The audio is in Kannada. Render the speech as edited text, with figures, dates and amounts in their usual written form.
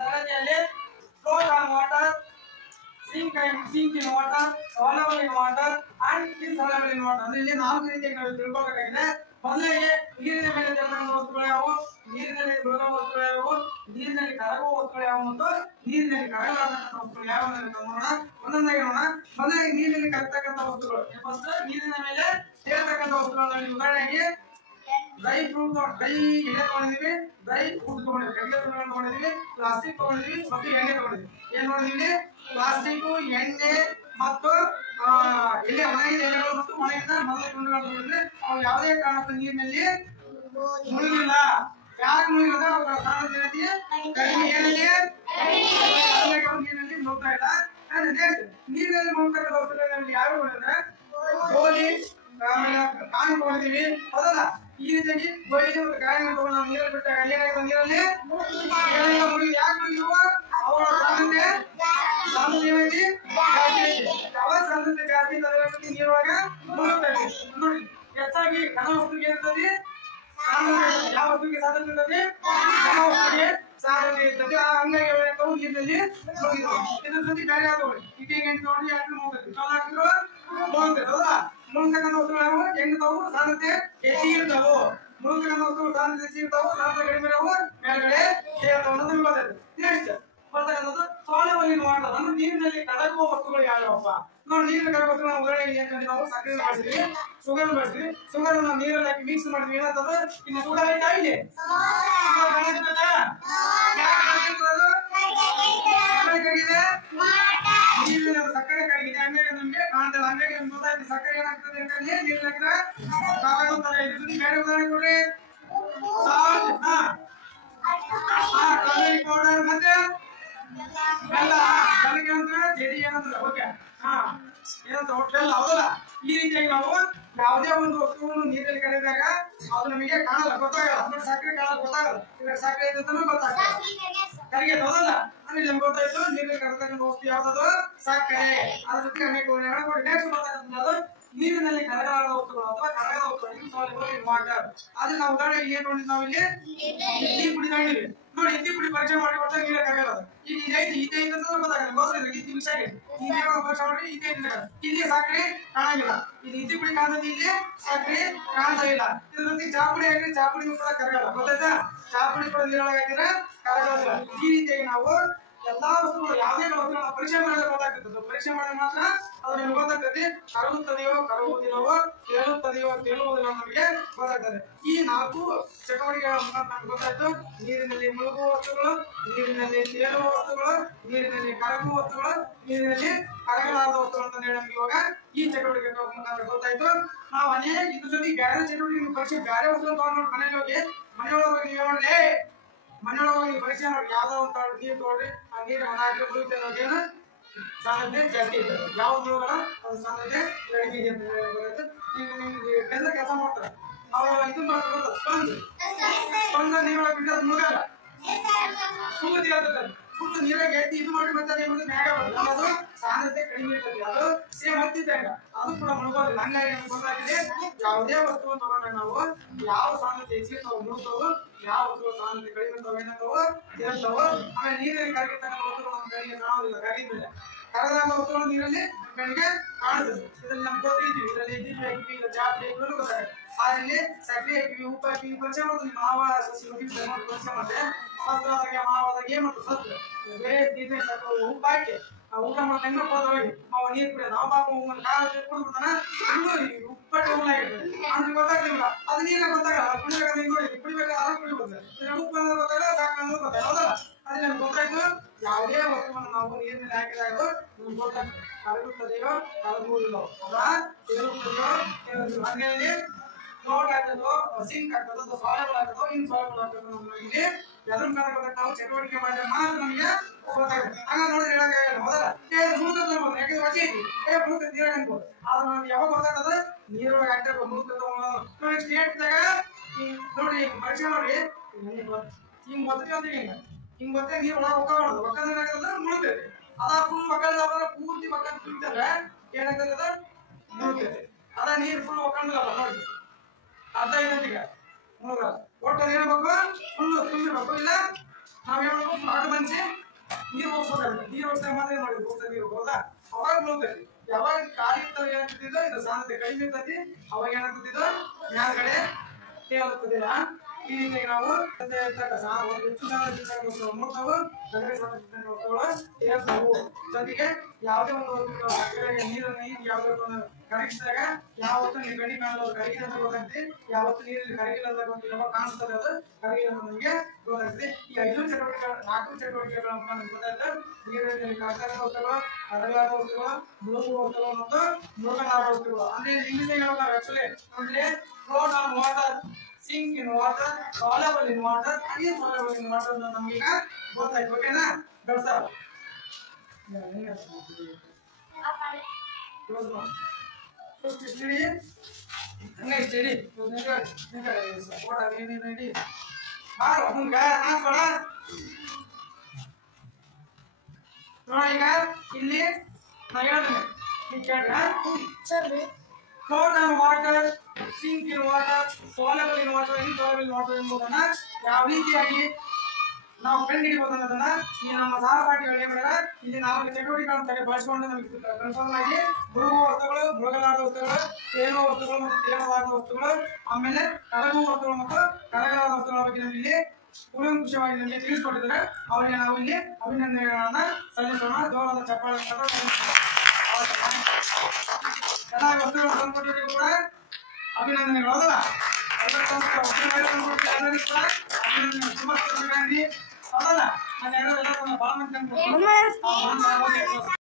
ತರಗತಿಯಲ್ಲಿ float on water, sink in water, soluble in water and insoluble in water ಅಂದ್ರೆ ಇಲ್ಲಿ 4 ರೀತಿಯಾಗಿ ನಾವು ತಿಳ್ಕೊಬೇಕಾಗಿದೆ. ಮೊದಲಿಗೆ ನೀರಿನ ಮೇಲೆ ತೇಲುವಂತಹ ವಸ್ತುಗಳು ಯಾವುವು, ನೀರಿನಲ್ಲಿ ಮುಳುಗುವ ವಸ್ತುಗಳು ಯಾವುವು, ನೀರಿನಲ್ಲಿ ಕರಗುವ ವಸ್ತುಗಳು ಯಾವುವು ಮತ್ತು ನೀರಿನಲ್ಲಿ ಕರಗಲಾರದಂತಹ ವಸ್ತುಗಳು ಯಾವುವು ಅಂತ ನೋಡೋಣ. ಒಂದೊಂದಾಗಿ ನೋಡೋಣ. ಮೊದಲಿಗೆ ನೀರಿನಲ್ಲಿ ಕರಗತಕ್ಕಂತಹ ವಸ್ತುಗಳು. ಫಸ್ಟ್ ನೀರಿನ ಮೇಲೆ ತೇಲತಕ್ಕಂತಹ ವಸ್ತುಗಳು. ಉದಾಹರಣೆಗೆ ಡ್ರೈ ಫ್ರೂಟ್, ಡ್ರೈ ಎಲೆ ತಗೊಂಡಿದೀವಿ, ಡ್ರೈ ಫುಡ್ ತಗೊಂಡಿದ್ವಿ, ಕಡಲೆ ತಗೊಂಡಿದೀವಿ, ಪ್ಲಾಸ್ಟಿಕ್ ತಗೊಂಡಿದೀವಿ ಮತ್ತು ಎಣ್ಣೆ ತಗೊಂಡಿದೀವಿ. ಏನ್ ನೋಡಿದೀವಿ? ಪ್ಲಾಸ್ಟಿಕ್, ಎಣ್ಣೆ ಮತ್ತು ಎಲೆ, ಒಣಗಿದ ಎಲೆಗಳು ಮತ್ತು ಒಣಗಿದ ಮರದ ತುಂಡುಗಳು ತಗೊಂಡಿದ್ವಿ. ಅವು ಯಾವುದೇ ಕಾರಣಕ್ಕೂ ನೀರಿನಲ್ಲಿ ಮುಳುಗಿಲ್ಲ. ಯಾಕೆ ಮುಳುಗಿಲ್ಲ? ಅವುಗಳ ಸಾಂದ್ರತೆ ಕಡಿಮೆ. ನೀರಿನಲ್ಲಿ ಮುಳುಗ್ತಾ ಇಲ್ಲ. ನೆಕ್ಸ್ಟ್ ನೀರಿನಲ್ಲಿ ಮುಳುಗತಕ್ಕಂಥ ವಸ್ತುಗಳಲ್ಲಿ ಯಾವ್ಯಾವ ಅಂದ್ರೆ ಗೋಲಿ, ಆಮೇಲೆ ಕಾಯಿ ತಗೊಂಡಿದೀವಿ, ಹೌದಲ್ಲ? ಈ ರೀತಿಯಾಗಿ ಗೋಲಿ ಮತ್ತು ಕಾಯಿನ ತಗೊಂಡು ನಾವು ನೀರಲ್ಲಿ ಬಿಟ್ಟಾಗ ಏನಾಗುತ್ತೆ? ನೀರಲ್ಲಿ ಮುಳುಗಿ. ಯಾಕೆ ಮುಳುಗಿರುವ? ಅವುಗಳ ಸಾಂದ್ರತೆ ಏನೈತಿ? ಜಾಸ್ತಿ ಐತಿ. ಯಾವ ಸಾಂದ್ರತೆ ಜಾಸ್ತಿ ಇರ್ತದೆ ನೀರೊಳಗ ಮುಳುಗ್ತದೆ. ನೋಡಿ, ಹೆಚ್ಚಾಗಿ ಘನ ವಸ್ತುಗೆ ಇರ್ತದೆ ಯಾವ ವಸ್ತುವಿಗೆ ಸಾಂದ್ರತೆ ಇರ್ತದೆ? ಘನ ವಸ್ತುವಿಗೆ ಸಾಂದ್ರತೆ ಇರ್ತದೆ. ಹಂಗಾಗಿ ಅವು ನೀರಿನಲ್ಲಿ ಮುಳುಗಿದ್ವು. ಇದ್ರ ಜೊತೆ ಬೇರೆ ಯಾವ್ದು ಇಟ್ಟಿಗೆ ಎಣ್ಣೆ ತಗೊಂಡು ಯಾಕೆ ಮುಳುಗ್ತದೆ? ಚಲೋ ಹಾಕಿದ್ರು ಮುಳುಗ್ತದೆ, ಹೌದಾ? ಮುಳುಗ್ತಕ್ಕಂಥ ವಸ್ತುಗಳು ಯಾವ? ಎಣ್ಣೆದವು ಸಾಂದ್ರತೆ ಹೆಚ್ಚಿಗೆ ಇರ್ತಾವು. ಮುಳುಗ್ತಕ್ಕಂಥ ವಸ್ತುಗಳು ಸಾಂದ್ರತೆ ಹೆಚ್ಚಿಗೆ ಇರ್ತಾವು, ಸಾಂದ್ರತೆ ಕಡಿಮೆ ಇರವು, ಮೇಲ್ಗಡೆ ತೇಲ್ತಾವು ಅನ್ನೋದು ಗೊತ್ತಾಯ್ತು. ನೆಕ್ಸ್ಟ್ ಬರ್ತಕ್ಕಂಥದ್ದು ಸಾಲ್ಯುಬಲ್ ಇನ್ ವಾಟರ್ ಅಂದ್ರೆ ನೀರಿನಲ್ಲಿ ಕರಗುವ ವಸ್ತುಗಳು ಯಾವ್ಯಾವಪ್ಪ? ನಾವು ನೀರಿನ ಕರಗುವ ವಸ್ತುಗಳು ಉದಾಹರಣೆಗೆ ಏನಂದ್ರೆ ನಾವು ಸಕ್ಕರೆ ಬಳಸಿದ್ವಿ, ಶುಗರ್ ಬಳಸಿದ್ವಿ. ಶುಗರ್ ನಾವು ನೀರಲ್ಲಿ ಹಾಕಿ ಮಿಕ್ಸ್ ಮಾಡಿದ್ವಿ, ಏನಾಗ್ತದೆ? ಇನ್ನು ಶುಗರ್ ಐತಾ ಇಲ್ಲಿ? ನೀರಿನ ಸಕ್ಕರೆ ಕರಗಿದೆ, ಹಂಗಾಗಿ ನಮ್ಗೆ ಕಾಣ್ತದೆ. ಹಂಗಾಗಿ ನಮ್ಗೆ ಗೊತ್ತಾಯ್ತು ಸಕ್ಕರೆ ಏನಾಗ್ತದೆ ಅಂತ. ನೀರಿನ ಕಾಗುತ್ತದೆ. ಇದ್ರ ಜೊತೆ ಬೇರೆ ಉದಾಹರಣೆ ಕೊಡ್ರಿ. ಸಾಲ್ಟ್, ಟರ್ಮರಿಕ್ ಪೌಡರ್ ಮತ್ತೆ ಬೆಲ್ಲ. ಬೆಲ್ಲಕ್ಕೆ ಅಂದ್ರೆ ಜಡಿ ಏನಂದ್ರೆ ಓಕೆ ಏನಂತ ಬೆಲ್ಲ, ಹೌದಲ್ಲ? ಈ ರೀತಿಯಾಗಿ ನಾವು ಯಾವುದೇ ಒಂದು ವಸ್ತುವನ್ನು ನೀರಲ್ಲಿ ಕರೆದಾಗ ಅದು ನಮಗೆ ಕಾಣಲ್ಲ, ಗೊತ್ತಾಗಲ್ಲ. ಅಂದ್ರೆ ಸಕ್ಕರೆ ಕಾಣಲ್ಲ, ಗೊತ್ತಾಗಲ್ಲ. ಈಗ ಸಕ್ಕರೆ ಇದೆ ಅಂತಾನೂ ಗೊತ್ತಾಗಲ್ಲ, ಕರಿಗೆ ಹೌದಲ್ಲ? ಅಂದ್ರೆ ನಮ್ಗೆ ಗೊತ್ತಾಯ್ತು ನೀರಲ್ಲಿ ಕರೆತಕ್ಕಂಥ ವಸ್ತು ಯಾವ್ದು? ಸಕ್ಕರೆ. ಅದ್ರ ಜೊತೆ ಅನೇಕ ಉದಾಹರಣೆಗಳು. ನೆಕ್ಸ್ಟ್ ಬರ್ತಕ್ಕಂಥದ್ದು ನೀರಿನಲ್ಲಿ ಕರಗಲಾರದ ವಸ್ತುಗಳು ಅಥವಾ ಕರಗದ ವಸ್ತುಗಳು, ಇನ್ಸಾಲ್ಯುಬಲ್ ಇನ್ ವಾಟರ್. ಅದೇ ನಾವು ಉದಾಹರಣೆಗೆ ಏನ್ ನೋಡಿದ್ವಿ? ನಾವು ಇಲ್ಲಿ ಇಡ್ಲಿ ಪುಡಿ ತಗೊಂಡಿವಿ. ನೋಡಿ, ಇಡ್ಲಿ ಪುಡಿ ಪರಿಚಯ ಮಾಡಿ ಕೊಡ್ತಾರೆ, ನೀರಲ್ಲಿ ಕರಗಲ್ಲ. ಈಗ ಇದೈತಿ ಅಂತ ಗೊತ್ತಾಗಲ್ಲ, ಗೊತ್ತಿಲ್ಲ. ಇಡ್ಲಿ ಮಿಕ್ಸ್ ಆಗಿದೆ, ಪರಿಚಯ ಮಾಡಿ ಇಲ್ಲಿ ಸಕ್ಕರೆ ಕಾಣಂಗಿಲ್ಲ. ಇದು ಇಡ್ಲಿ ಪುಡಿ ಕಾಣ್ತದೆ, ಇಲ್ಲಿ ಸಕ್ಕರೆ ಕಾಣ್ತಾ ಇಲ್ಲ. ಇದ್ರ ಜೊತೆ ಚಾಪುಡಿ ಹಾಕಿದ್ರೆ ಚಾಪುಡಿ ಕೂಡ ಕರಗಲ್ಲ, ಗೊತ್ತಾಯ್ತಾ? ಚಾಪುಡಿ ಕೂಡ ನೀರೊಳಗೆ ಹಾಕಿದ್ರೆ ಕರಗೋದಿಲ್ಲ. ಈ ರೀತಿಯಾಗಿ ನಾವು ಎಲ್ಲಾ ವಸ್ತುಗಳು ಯಾವುದೇ ವಸ್ತುಗಳನ್ನ ಪರೀಕ್ಷೆ ಮಾಡಿದ್ರೆ ಗೊತ್ತಾಗ್ತದೆ. ಪರೀಕ್ಷೆ ಮಾಡಿದ್ರೆ ಮಾತ್ರ ಅದು ನಮ್ಗೆ ಗೊತ್ತಾಗ್ತದೆ ಕರಗುತ್ತದೆಯೋ ಕರಗುವುದಿಲ್ಲವೋ, ತೇಲುತ್ತದೆಯೋ ತೇಲುವುದಿಲ್ಲ ನಮಗೆ ಗೊತ್ತಾಗ್ತದೆ. ಈ 4 ಚಟುವಟಿಕೆಗಳ ಮುಖಾಂತರ ನಮ್ಗೆ ಗೊತ್ತಾಯ್ತು ನೀರಿನಲ್ಲಿ ಮುಳುಗುವ ವಸ್ತುಗಳು, ನೀರಿನಲ್ಲಿ ತೇಲುವ ವಸ್ತುಗಳು, ನೀರಿನಲ್ಲಿ ಕರಗುವ ವಸ್ತುಗಳು, ನೀರಿನಲ್ಲಿ ಕರಗಲಾರದ ವಸ್ತುಗಳು ಅಂತ ಹೇಳಿ ನಮ್ಗೆ ಇವಾಗ ಈ ಚಟುವಟಿಕೆಗಳ ಮುಖಾಂತರ ಗೊತ್ತಾಯ್ತು. ನಾವು ಅನೇಕ ಇದ್ರ ಜೊತೆ ಬೇರೆ ಚಟುವಟಿಕೆ ಪರೀಕ್ಷೆ ಬೇರೆ ವಸ್ತುಗಳು ತಗೊಂಡು ಮನೇಲಿ ಹೋಗಿ ಮನೆಯೊಳಗೆ ನೀವು ನೋಡ್ಲಿ, ಮನೆಯೊಳಗೆ ಪರೀಕ್ಷೆ ಮಾಡಿ ಯಾವ್ದೋ ಒಂದು ನೀರು ತಗೊಳ್ರಿ, ಆ ನೀರು ಹಾಕಿ ಮುಳುಗುತ್ತೆ ಅನ್ನೋದೇನು ಸಾಂದ್ರತೆ ಜಾಸ್ತಿ ಇದೆ. ಯಾವ ಮುಳುಗಲ್ಲ ಅದು ಸಾಂದ್ರತೆ ಕಡಿಮೆ ಇದೆ ಅಂತ ಹೇಳಿ. ಈಗ ನಿಮ್ಗೆ ಬೆಲ್ಲ ಕೆಲಸ ಮಾಡ್ತಾರೆ, ಅವಾಗ ಇದು ಮಾಡ್ತಾರೆ, ಸ್ಪಂಜ ನೀರೊಳಗೆ ಬಿಟ್ಟರೆ ಅದು ಮುಳುಗಲ್ಲ, ಫುಲ್ ತೇಲ್ತದೆ. ಫುಲ್ ನೀರಾಗ ಎತ್ತಿ ಇದು ಮಾಡಿ ಮತ್ತೆ ಮ್ಯಾಗ ಬರ್ತದೆ, ಅದು ಸಾಂದ್ರತೆ ಕಡಿಮೆ ಇರ್ತದೆ. ಅದು ಸೇಮ್ ಹತ್ತಿದ್ದಾಗ ಅದು ಕೂಡ ಮುಳುಗೋದಿಲ್ಲ. ಹಂಗಾಗಿ ನಮ್ಗೆ ಗೊತ್ತಾಗಿದೆ ಯಾವುದೇ ವಸ್ತುವನ್ನು ತಗೊಂಡ್ರೆ ನಾವು ಯಾವ ಸಾಂದ್ರತೆ ಹೆಚ್ಚಿಗೆ ನಾವು ಮುಳುಗ್ತಾವು, ಯಾವ ವಸ್ತುಗಳು ಸಾಂದ್ರತೆ ಕಡಿಮೆ ಇರ್ತಾವೆ, ಏನಂತಾವು ತೇಲ್ತಾವು. ಆಮೇಲೆ ನೀರಲ್ಲಿ ಕರಗಿರ್ತಕ್ಕಂಥ ವಸ್ತುಗಳು ನಮ್ಮ ಕಣ್ಣಿಗೆ ಕಾಣೋದಿಲ್ಲ. ಕರಗಿದ ಮೇಲೆ ಕರಗದ ವಸ್ತುಗಳು ನೀರಲ್ಲಿ ನಮ್ಮ ಕಣ್ಣಿಗೆ ಕಾಣಿಸ್ತದೆ. ಇದರಲ್ಲಿ ನಮ್ಗೆ ಗೊತ್ತಿದ್ದೀವಿ, ಇದರಲ್ಲಿ ಇಡ್ಲಿ ಹಾಕಿವಿ, ಇಲ್ಲ ಚಾಪುಡಿ ಹಾಕಿದ್ರು ಗೊತ್ತಾಗುತ್ತೆ. ಆದ್ರೆ ಸಕ್ಕರೆ ಹಾಕಿವಿ, ಉಪ್ಪು ಹಾಕಿವಿ, ಪರಿಚಯ ಮಾಡೋದು ಮಾವ ಸಸಿ ಪರಿಚಯ ಮಾಡಿದ್ರೆ ಸತ್ವಾದಾಗೆ ಮಾವಾದಾಗೆ ಮತ್ತು ಸತ್ತು ಬೇರೆ ನೀರಿನ ಉಪ್ಪು ಹಾಕಿ ಊಟ ಮಾಡಿ ಹೆಂಗ ಹೋಗಿ ಮಾವ ನೀರು ಕುಡಿಯೋದು. ನಾವು ಪಾಪ ಕಾಲ ಕುಡಿದ್ಬಿಡ್ತಾನ, ಉಪ್ಪಟ್ಟು ಉಳ್ಳಾಗಿರ್ತದೆ ಅಂದ್ರೆ ಗೊತ್ತಾಗ್ತಿಲ್ಲ. ಅದು ನೀರಾಗ ಗೊತ್ತಾಗಲ್ಲ, ಕುಡಿಬೇಕಾದ್ರೆ ಹಿಂಗ್ ನೋಡಿ ಕುಡಿಬೇಕಾದ್ರೆ ಕುಡಿಬೋದು. ಉಪ್ಪು ಅಂದ್ರೆ ಗೊತ್ತಾಗಲ್ಲ, ಸಾಕು ಅಂದ್ರೆ ಗೊತ್ತಾಗಲ್ಲ, ಹೌದಲ್ಲ? ಅದೇ ನಮ್ಗೆ ಗೊತ್ತಾಯ್ತು ಯಾವುದೇ ವಸ್ತುವನ್ನು ನಾವು ನೀರಿನಲ್ಲಿ ಹಾಕಿದಾಗ ನಮ್ಗೆ ಗೊತ್ತಾಗ್ತದೆ ಕರಗುತ್ತದೆಯೋ ಕರಗುವುದಿಲ್ಲೋ, ಅಥವಾ ತೇಲುತ್ತದೆಯೋ ತೇಲುವುದಿಲ್ಲ. ಹಂಗಾಗಿ ಫ್ಲೋಟ್ ಆಗ್ತದೋ, ಸಿಂಕ್ ಆಗ್ತದೋ, ಸಾಲ್ಯುಬಲ್ ಆಗ್ತದೋ, ಇನ್ಸಾಲ್ಯುಬಲ್ ಆಗ್ತದೋ ನಮಗೆ ಎದ್ರ ಮೇಲೆ ಗೊತ್ತಾಗ ನಾವು ಚಟುವಟಿಕೆ ಮಾಡಿದ್ರೆ ಮಾತ್ರ ನಮಗೆ ಗೊತ್ತಾಗುತ್ತೆ. ಹಂಗ ನೋಡಿದ್ರೆ ಹೇಳಕ್ಕಾಗಲ್ಲ, ಹೌದಲ್ಲ? ಮುಳುಗ್ತದ ಯಾಕಂದ್ರೆ ವಚೆ ಐತಿ, ಮುಳುಗ್ತದೆ ನೀರಾಗ ಅನ್ಬೋದು. ಆದ್ರೆ ನಮ್ಗೆ ಯಾವಾಗ ಗೊತ್ತಾಗ್ತದ ನೀರೊಳಗೆ ಹಾಕ್ತಾರೆ ಮುಳುಗ್ತದ. ನೋಡಿ ಸ್ಟೇಟ್ದಾಗ ನೋಡಿ ಪರೀಕ್ಷೆ ಮಾಡಿ ಹಿಂಗ್ ಬರ್ತದೆ ಅಂತ ಹಿಂಗ್ ಬರ್ತದೆ, ನೀರು ಒಳಗೆ ಒಕ್ಕಬಾರ್ದು. ಒಕ್ಕಂದ್ರೆ ಏನಾಗ್ತದೆ ಮುಳುಗ್ತೈತೆ. ಅದ ಫುಲ್ ಒಕ್ಕಲ್ದ ಪೂರ್ತಿ ಒಕ್ಕಂದು ತುಂಬಿದ್ರೆ ಏನಾಗ್ತದ ಮುಳುಗ್ತೈತೆ. ಅದ ನೀರು ಫುಲ್ ಒಕ್ಕಂದಿಲ್ಲ ನೋಡಿ ಅರ್ಧ ಐದತ್ತಿಗೆ ಮುಳುಗಲ್ಲ. ಒಟ್ಟು ಏನ್ಬೇಕು ಫುಲ್ ತುಂಬಿರ್ಬೇಕು. ಇಲ್ಲ ನಾವೇನು ಆಟ ಬಂಚಿ ನೀರು ಹೋಗ್ಬೇಕಾದ್ರೆ ನೀರು ಹೋಗ್ತಾ ಮಾತ್ರ ಮಾಡಿ ಹೋಗ್ತಾ ನೀರು ಹೋದ ಅವಾಗ ಮುಳುಗ್ತೈತಿ. ಯಾವಾಗ ಖಾಲಿ ಇರ್ತವೆ ಏನಾಗ್ತಿದ್ದೋ ಇದು ಸಾಂದ್ರತೆ ಕಡಿಮೆ ಇರ್ತೈತಿ, ಅವಾಗ ಏನಾಗ್ತಿದ್ದೋ ಮೇಲ್ಗಡೆ ತೇಲುತ್ತದೆ. ಈ ರೀತಿಯಾಗಿ ನಾವು ಜೊತೆಗೆ ಯಾವುದೇ ಒಂದು ನೀರನ್ನು ಯಾವುದೇ ಒಂದು ಕರಗಿಸಿದಾಗ ಯಾವತ್ತು ನೀವು ಗಡಿ ಮೇಲೆ ಕರಗಿದ ಅಂತ ಗೊತ್ತಾಗ್ತದೆ, ಯಾವತ್ತು ನೀರಲ್ಲಿ ಕರಗಿಲ್ಲ ಅಂತ ಕಾಣಿಸ್ತದೆ, ಅದು ಕರಗಿಲ್ಲ ನಮಗೆ ಗೊತ್ತಾಗ್ತದೆ. ಈ 5 ಚಟುವಟಿಕೆ 4 ಚಟುವಟಿಕೆಗಳು ನಮ್ಗೆ ಗೊತ್ತಾಗ್ತದೆ. ನೀರಿನಲ್ಲಿ ಕರಗದ ವಸ್ತುಗಳು, ಕರಗಲಾದ ವಸ್ತುಗಳು, ಮುಳುಗುವ ವಸ್ತುಗಳು ಮತ್ತು ಮುಳುಗಲಾದ ವಸ್ತುಗಳು. ಅಂದ್ರೆ ಇಂಗ್ಲಿಷ್ ಹೇಳ್ತಾರೆ ಆಕ್ಚುಲಿ ಅಂದ್ರೆ float on water, sink in water, soluble in water, insoluble in water ಅಂತ ನಮ್ಗೆ ಈಗ ಗೊತ್ತಾಯ್ತು. ಓಕೆನಾ ದೋಸ್ತ? ಸ್ಟಡಿ ಹಂಗೆ ಸ್ಟಡಿ ಸಪೋರ್ಟ್ ಆಗಿ ರೆಡಿ ಬಾರ ಹುಂಗ ಹಾಕೋಣ. ನೋಡ ಈಗ ಇಲ್ಲಿ ನಾ ಹೇಳ್ತೇನೆ, ಈಗ ಕೇಳ್ರಿ. Float on water, sink in water, soluble in water, insoluble in water ಎಂಬುದನ್ನ ಯಾವ ರೀತಿಯಾಗಿ ನಾವು ಕಂಡು ಹಿಡಿಬಹುದು ಅನ್ನೋದನ್ನ ಈ ನಮ್ಮ ಸಹಪಾಠಿಗಳು ಏನ್ ಮಾಡಿದಾರೆ, ಇಲ್ಲಿ ನಾವು ಚಟುವಟಿಕೆಗಳನ್ನು ಬಳಸಿಕೊಂಡು ನಮಗೆ ಕನ್ಫರ್ಮ್ ಆಗಿ ಮುಳುಗುವ ವಸ್ತುಗಳು, ಮುಳುಗಲಾರದ ವಸ್ತುಗಳು, ತೇಲುವ ವಸ್ತುಗಳು ಮತ್ತು ತೇಲಲಾರದ ವಸ್ತುಗಳು, ಆಮೇಲೆ ಕರಗುವ ವಸ್ತುಗಳು ಮತ್ತು ಕರಗಲಾರದ ವಸ್ತುಗಳ ಬಗ್ಗೆ ನಮಗೆ ಇಲ್ಲಿ ಕೂಲಂಕುಷವಾಗಿ ನಮಗೆ ತಿಳಿಸಿಕೊಟ್ಟಿದ್ದಾರೆ. ಅವರಿಗೆ ನಾವು ಇಲ್ಲಿ ಅಭಿನಂದನೆಗಳನ್ನ ಸಲ್ಲಿಸೋಣ. ಜೋರಾದ ಚಪ್ಪಾಳೆ. ಚೆನ್ನಾಗಿ ವಸ್ತುಗಳು ತಂದುಕೊಟ್ಟಿದ್ರು ಕೂಡ ಅಭಿನಂದನೆಗಳು. ಹೌದಲ್ಲ? ಎಲ್ಲರಿಗೂ ಕೂಡ ಅಭಿನಂದನೆ. ಸುಮಾರು ಗಾಂಧಿ ಹೌದಲ್ಲ? ನಾನು ಎಲ್ಲ ಭಾಳ ಮಂದಿ